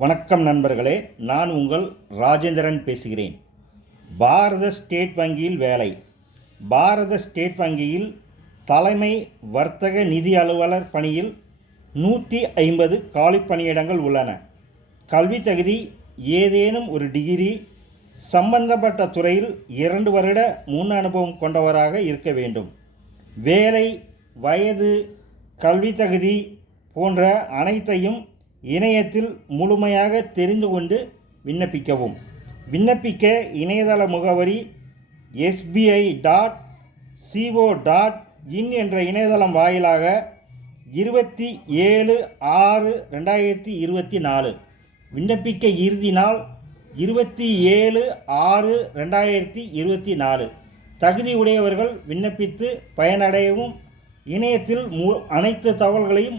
வணக்கம் நண்பர்களே, நான் உங்கள் ராஜேந்திரன் பேசுகிறேன். பாரத ஸ்டேட் வங்கியில் வேலை. பாரத ஸ்டேட் வங்கியில் தலைமை வர்த்தக நிதி அலுவலர் பணியில் 150 காலி பணியிடங்கள் உள்ளன. கல்வி தகுதி ஏதேனும் ஒரு டிகிரி, சம்பந்தப்பட்ட துறையில் 2 வருட முன் அனுபவம் கொண்டவராக இருக்க வேண்டும். வேலை, வயது, கல்வி தகுதி போன்ற அனைத்தையும் இணையத்தில் முழுமையாக தெரிந்து கொண்டு விண்ணப்பிக்கவும். விண்ணப்பிக்க இணையதள முகவரி sbi.co.in என்ற இணையதளம் வாயிலாக 27/6/2024. விண்ணப்பிக்க இறுதி நாள் 27/6/2024. தகுதி உடையவர்கள் விண்ணப்பித்து பயனடையவும். இணையத்தில் அனைத்து தகவல்களையும்